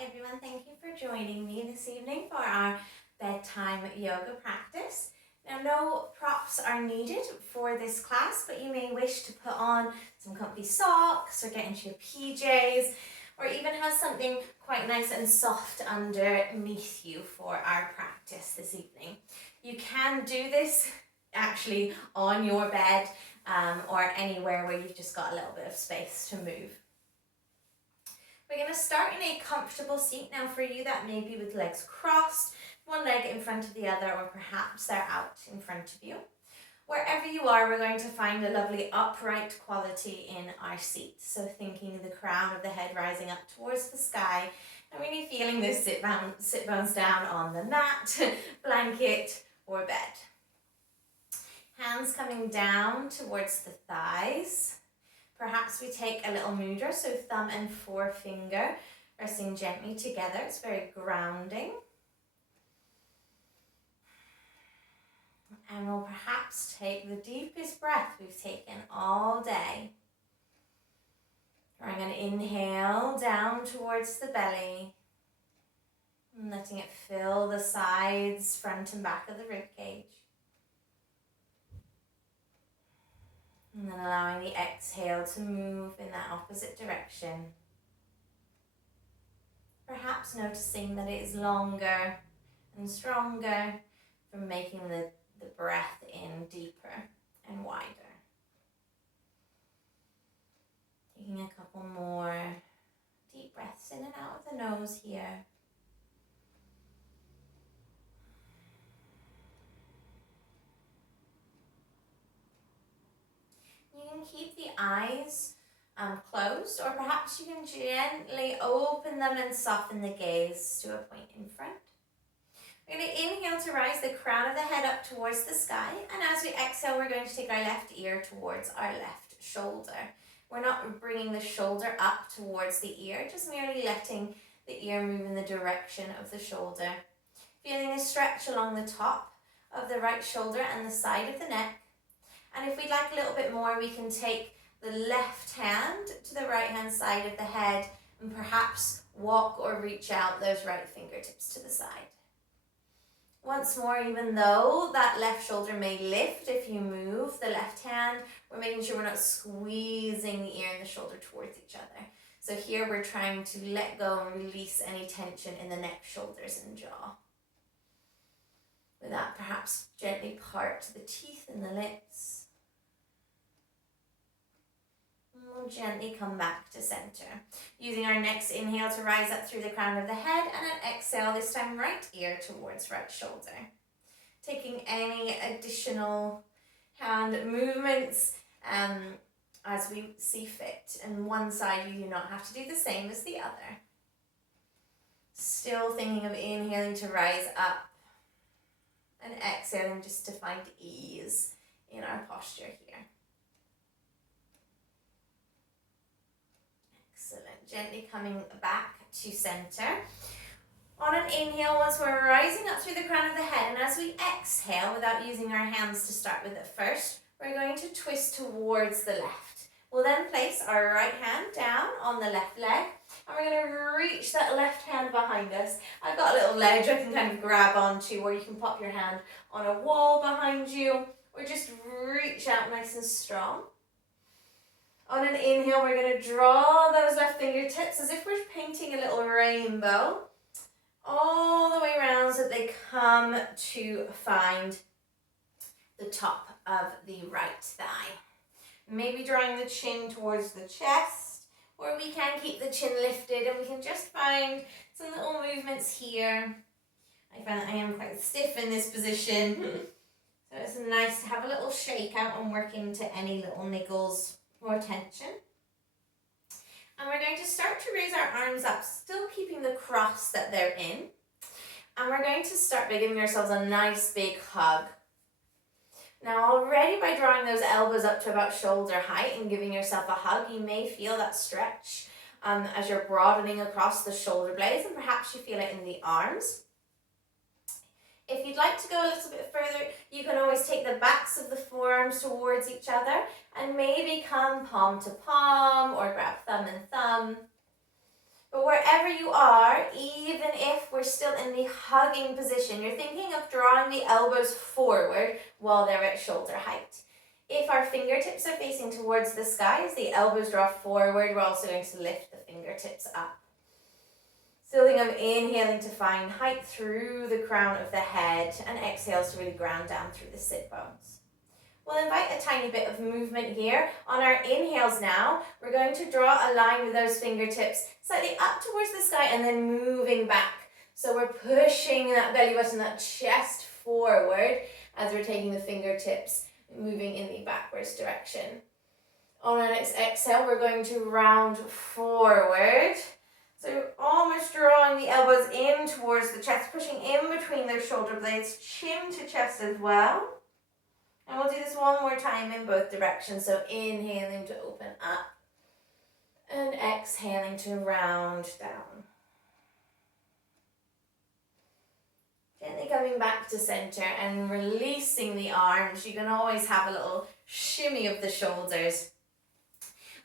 everyone, thank you for joining me this evening for our bedtime yoga practice. Now, no props are needed for this class, but you may wish to put on some comfy socks or get into your PJs, or even have something quite nice and soft underneath you for our practice this evening. You can do this actually on your bed or anywhere where you've just got a little bit of space to move. We're going to start in a comfortable seat. Now for you, that may be with legs crossed, one leg in front of the other, or perhaps they're out in front of you. Wherever you are, we're going to find a lovely upright quality in our seat. So thinking the crown of the head rising up towards the sky, and really feeling those sit bones down on the mat, blanket, or bed. Hands coming down towards the thighs. Perhaps we take a little mudra, so thumb and forefinger resting gently together. It's very grounding. And we'll perhaps take the deepest breath we've taken all day. Drawing an inhale down towards the belly. And letting it fill the sides, front and back of the rib cage. And then allowing the exhale to move in that opposite direction. Perhaps noticing that it is longer and stronger from making the breath in deeper and wider. Taking a couple more deep breaths in and out of the nose here. You can keep the eyes closed, or perhaps you can gently open them and soften the gaze to a point in front. We're going to inhale to rise the crown of the head up towards the sky, and as we exhale, we're going to take our left ear towards our left shoulder. We're not bringing the shoulder up towards the ear, just merely letting the ear move in the direction of the shoulder. Feeling a stretch along the top of the right shoulder and the side of the neck. And if we'd like a little bit more, we can take the left hand to the right hand side of the head and perhaps walk or reach out those right fingertips to the side. Once more, even though that left shoulder may lift if you move the left hand, we're making sure we're not squeezing the ear and the shoulder towards each other. So here we're trying to let go and release any tension in the neck, shoulders and jaw. With that, perhaps gently part the teeth and the lips. We'll gently come back to center. Using our next inhale to rise up through the crown of the head, and an exhale, this time right ear towards right shoulder. Taking any additional hand movements as we see fit. And one side, you do not have to do the same as the other. Still thinking of inhaling to rise up and exhaling just to find ease in our posture here. Excellent. Gently coming back to center. On an inhale, once we're rising up through the crown of the head, and as we exhale, without using our hands to start with at first, we're going to twist towards the left. We'll then place our right hand down on the left leg, and we're going to reach that left hand behind us. I've got a little ledge I can kind of grab onto, or you can pop your hand on a wall behind you, or just reach out nice and strong. On an inhale, we're going to draw those left fingertips as if we're painting a little rainbow all the way around so that they come to find the top of the right thigh. Maybe drawing the chin towards the chest, or we can keep the chin lifted and we can just find some little movements here. I find that I am quite stiff in this position, so it's nice to have a little shake out and work into any little niggles or tension. And we're going to start to raise our arms up, still keeping the cross that they're in. And we're going to start by giving ourselves a nice big hug. Now already by drawing those elbows up to about shoulder height and giving yourself a hug, you may feel that stretch as you're broadening across the shoulder blades, and perhaps you feel it in the arms. If you'd like to go a little bit further, you can always take the backs of the forearms towards each other and maybe come palm to palm or grab thumb and thumb. But wherever wherever you are, even if we're still in the hugging position, you're thinking of drawing the elbows forward while they're at shoulder height. If our fingertips are facing towards the sky, as the elbows draw forward, we're also going to lift the fingertips up. Still think of inhaling to find height through the crown of the head, and exhales to really ground down through the sit bones. We'll invite a tiny bit of movement here. On our inhales now, we're going to draw a line with those fingertips slightly up towards the sky and then moving back. So we're pushing that belly button, that chest forward as we're taking the fingertips, moving in the backwards direction. On our next exhale, we're going to round forward. So almost drawing the elbows in towards the chest, pushing in between their shoulder blades, chin to chest as well. And we'll do this one more time in both directions. So inhaling to open up and exhaling to round down. Gently coming back to center and releasing the arms. You can always have a little shimmy of the shoulders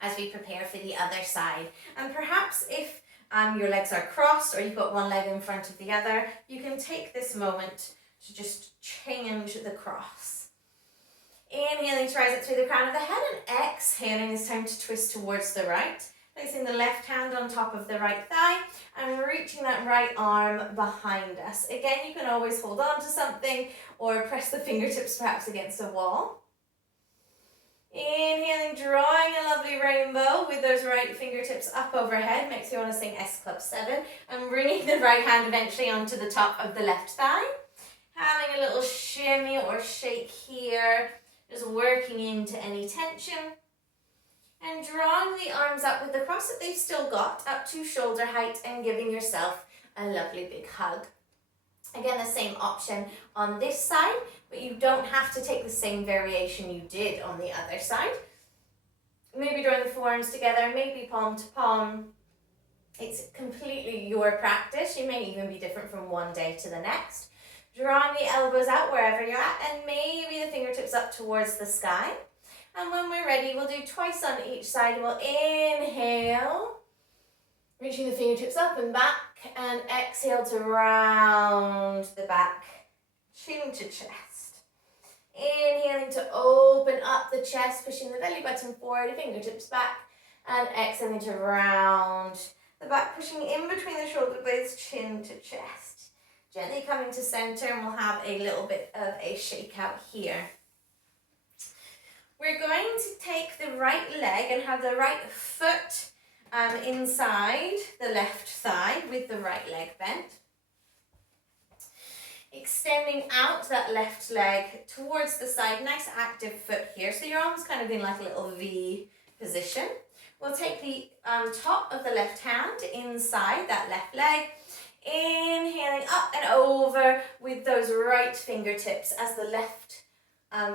as we prepare for the other side. And perhaps if your legs are crossed or you've got one leg in front of the other, you can take this moment to just change the cross. Inhaling to rise up through the crown of the head, and exhaling is time to twist towards the right. Placing the left hand on top of the right thigh and reaching that right arm behind us. Again, you can always hold on to something or press the fingertips perhaps against a wall. Inhaling, drawing a lovely rainbow with those right fingertips up overhead. Makes you want to sing S Club 7. And bringing the right hand eventually onto the top of the left thigh. Having a little shimmy or shake here. Just working into any tension. And drawing the arms up with the cross that they've still got up to shoulder height and giving yourself a lovely big hug. Again, the same option on this side, but you don't have to take the same variation you did on the other side. Maybe drawing the forearms together, maybe palm to palm. It's completely your practice. You may even be different from one day to the next. Drawing the elbows out wherever you're at and maybe the fingertips up towards the sky. And when we're ready, we'll do twice on each side. We'll inhale, reaching the fingertips up and back, and exhale to round the back, chin to chest. Inhaling to open up the chest, pushing the belly button forward, fingertips back, and exhaling to round the back, pushing in between the shoulder blades, chin to chest. Gently coming to center, and we'll have a little bit of a shake out here. We're going to take the right leg and have the right foot inside the left thigh with the right leg bent. Extending out that left leg towards the side, nice active foot here. So your arms kind of in like a little V position. We'll take the top of the left hand inside that left leg. Inhaling up and over with those right fingertips as the left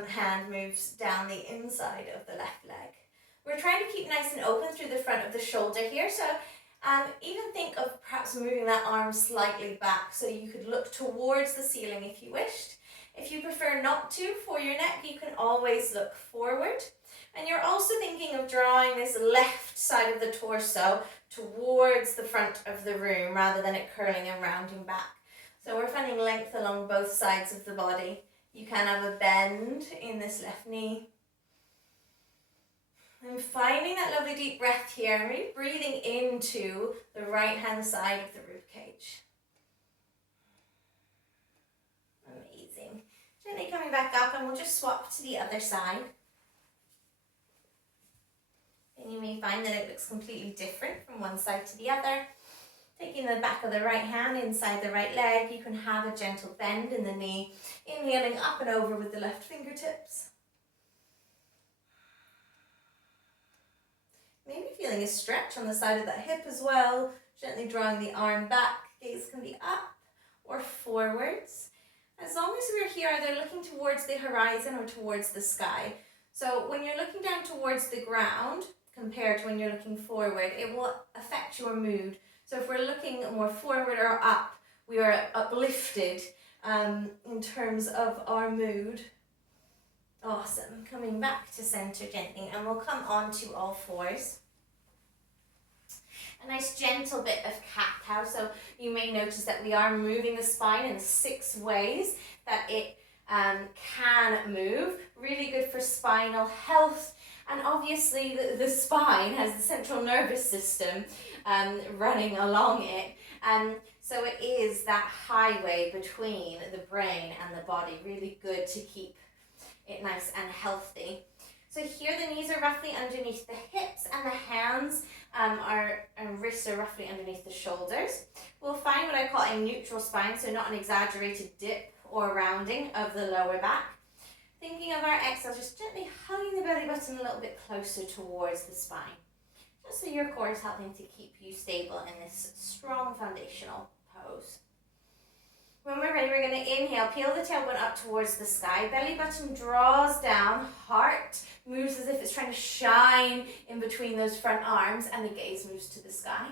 hand moves down the inside of the left leg. We're trying to keep nice and open through the front of the shoulder here, so even think of perhaps moving that arm slightly back so you could look towards the ceiling if you wished. If you prefer not to, for your neck, you can always look forward. And you're also thinking of drawing this left side of the torso towards the front of the room rather than it curling and rounding back. So we're finding length along both sides of the body. You can have a bend in this left knee. And finding that lovely deep breath here and really breathing into the right hand side of the rib cage. Amazing. Gently coming back up, and we'll just swap to the other side. And you may find that it looks completely different from one side to the other. Taking the back of the right hand inside the right leg, you can have a gentle bend in the knee. Inhaling up and over with the left fingertips. Maybe feeling a stretch on the side of that hip as well. Gently drawing the arm back. Gaze can be up or forwards. As long as we're here, either looking towards the horizon or towards the sky. So when you're looking down towards the ground, compared to when you're looking forward, it will affect your mood. So if we're looking more forward or up, we are uplifted in terms of our mood. Awesome. Coming back to center gently, and we'll come on to all fours. A nice gentle bit of cat-cow. So you may notice that we are moving the spine in 6 ways that it can move. Really good for spinal health. And obviously the spine has the central nervous system running along it. So it is that highway between the brain and the body. Really good to keep it nice and healthy. So here the knees are roughly underneath the hips and the hands and wrists are roughly underneath the shoulders. We'll find what I call a neutral spine, so not an exaggerated dip or rounding of the lower back. Thinking of our exhale, just gently hugging the belly button a little bit closer towards the spine. Just so your core is helping to keep you stable in this strong foundational pose. When we're ready, we're going to inhale, peel the tailbone up towards the sky. Belly button draws down, heart moves as if it's trying to shine in between those front arms, and the gaze moves to the sky.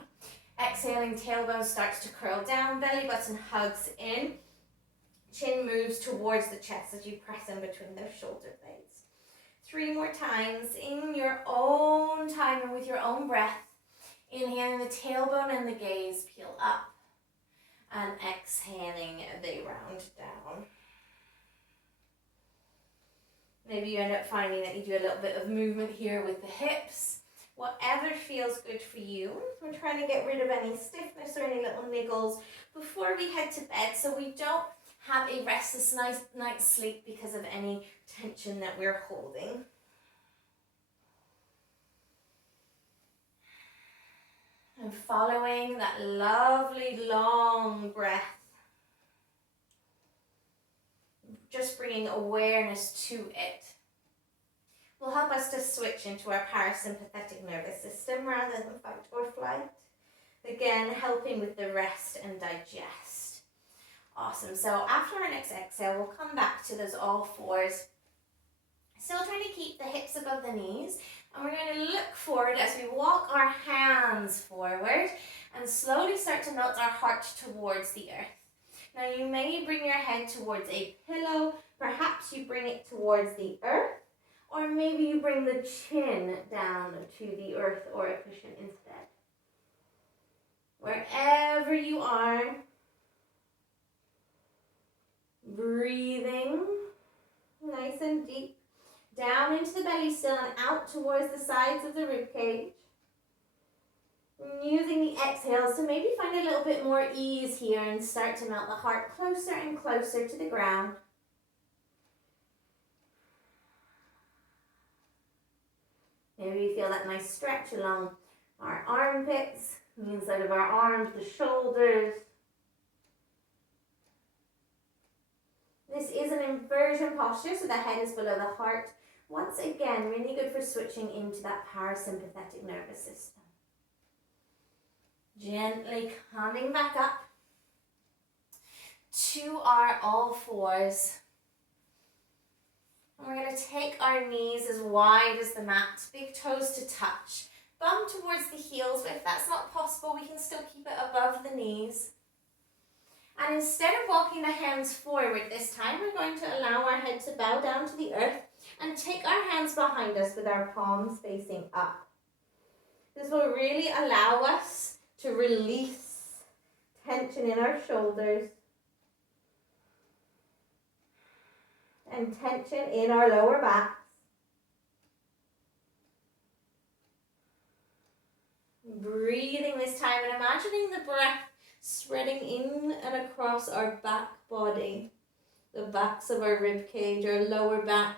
Exhaling, tailbone starts to curl down, belly button hugs in. Chin moves towards the chest as you press in between those shoulder blades. 3 more times in your own time and with your own breath. Inhaling, the tailbone and the gaze peel up. And exhaling, they round down. Maybe you end up finding that you do a little bit of movement here with the hips. Whatever feels good for you. We're trying to get rid of any stiffness or any little niggles before we head to bed, so we don't have a restless night's sleep because of any tension that we're holding. And following that lovely long breath, just bringing awareness to it, will help us to switch into our parasympathetic nervous system rather than fight or flight. Again, helping with the rest and digest. Awesome. So after our next exhale, we'll come back to those all fours. Still trying to keep the hips above the knees. And we're going to look forward as we walk our hands forward and slowly start to melt our heart towards the earth. Now you may bring your head towards a pillow. Perhaps you bring it towards the earth. Or maybe you bring the chin down to the earth or a cushion instead. Wherever you are, breathing nice and deep. Down into the belly still and out towards the sides of the ribcage. Using the exhales to maybe find a little bit more ease here and start to melt the heart closer and closer to the ground. Maybe you feel that nice stretch along our armpits, the inside of our arms, the shoulders. This is an inversion posture, so the head is below the heart. Once again, really good for switching into that parasympathetic nervous system. Gently coming back up to our all fours. And we're going to take our knees as wide as the mat, big toes to touch. Bum towards the heels, but if that's not possible, we can still keep it above the knees. And instead of walking the hands forward this time, we're going to allow our head to bow down to the earth and take our hands behind us with our palms facing up. This will really allow us to release tension in our shoulders and tension in our lower backs. Breathing this time and imagining the breath spreading in and across our back body, the backs of our rib cage, our lower back,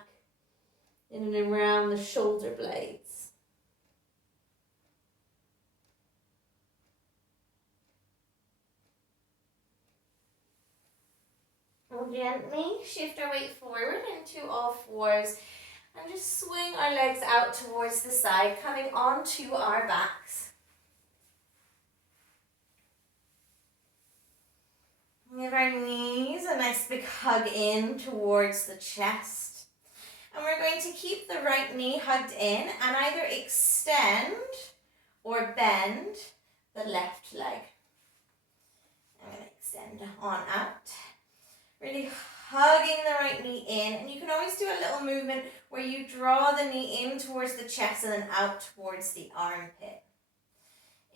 in and around the shoulder blades. We'll gently shift our weight forward into all fours and just swing our legs out towards the side, coming onto our backs. Give our knees a nice big hug in towards the chest. And we're going to keep the right knee hugged in and either extend or bend the left leg. I'm going to extend on out. Really hugging the right knee in. And you can always do a little movement where you draw the knee in towards the chest and then out towards the armpit.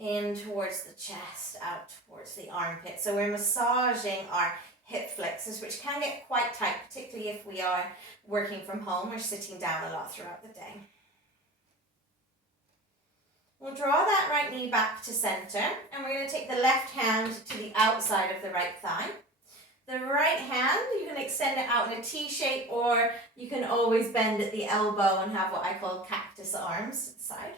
in towards the chest, out towards the armpit. So we're massaging our hip flexors, which can get quite tight, particularly if we are working from home or sitting down a lot throughout the day. We'll draw that right knee back to center, and we're going to take the left hand to the outside of the right thigh. The right hand, you can extend it out in a T shape, or you can always bend at the elbow and have what I call cactus arms to the side.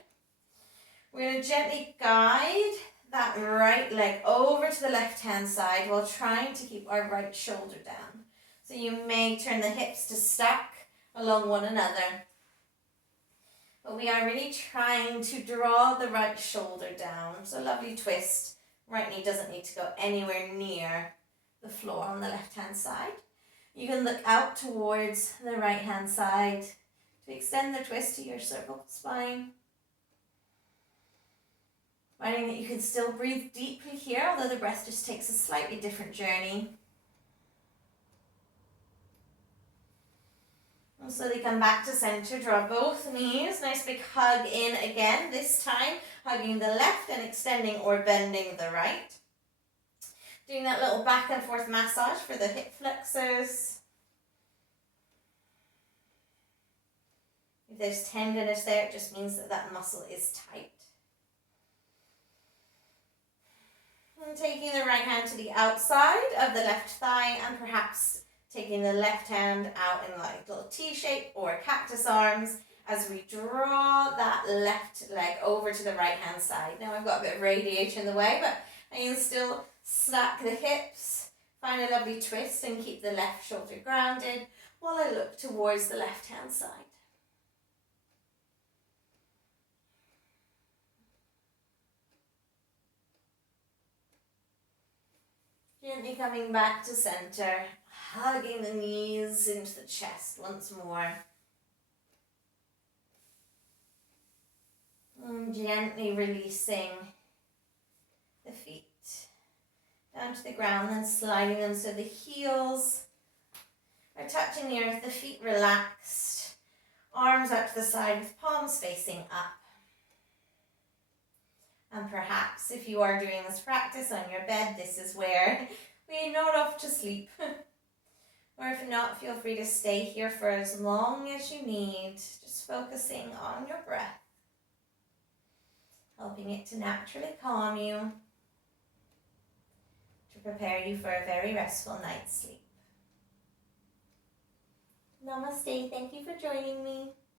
We're going to gently guide that right leg over to the left hand side while trying to keep our right shoulder down. So you may turn the hips to stack along one another. But we are really trying to draw the right shoulder down. So lovely twist. Right knee doesn't need to go anywhere near the floor on the left hand side. You can look out towards the right hand side to extend the twist to your cervical spine. Finding that you can still breathe deeply here, although the breath just takes a slightly different journey. And slowly come back to center, draw both knees, nice big hug in again, this time hugging the left and extending or bending the right. Doing that little back and forth massage for the hip flexors. If there's tenderness there, it just means that that muscle is tight. And taking the right hand to the outside of the left thigh and perhaps taking the left hand out in like a little T shape or cactus arms as we draw that left leg over to the right hand side. Now I've got a bit of radiation in the way, but I can still stack the hips, find a lovely twist and keep the left shoulder grounded while I look towards the left hand side. Gently coming back to center, hugging the knees into the chest once more. And gently releasing the feet down to the ground, then sliding them so the heels are touching the earth, the feet relaxed, arms out to the side with palms facing up. And perhaps if you are doing this practice on your bed, this is where we nod off to sleep. Or if not, feel free to stay here for as long as you need, just focusing on your breath, helping it to naturally calm you, to prepare you for a very restful night's sleep. Namaste. Thank you for joining me.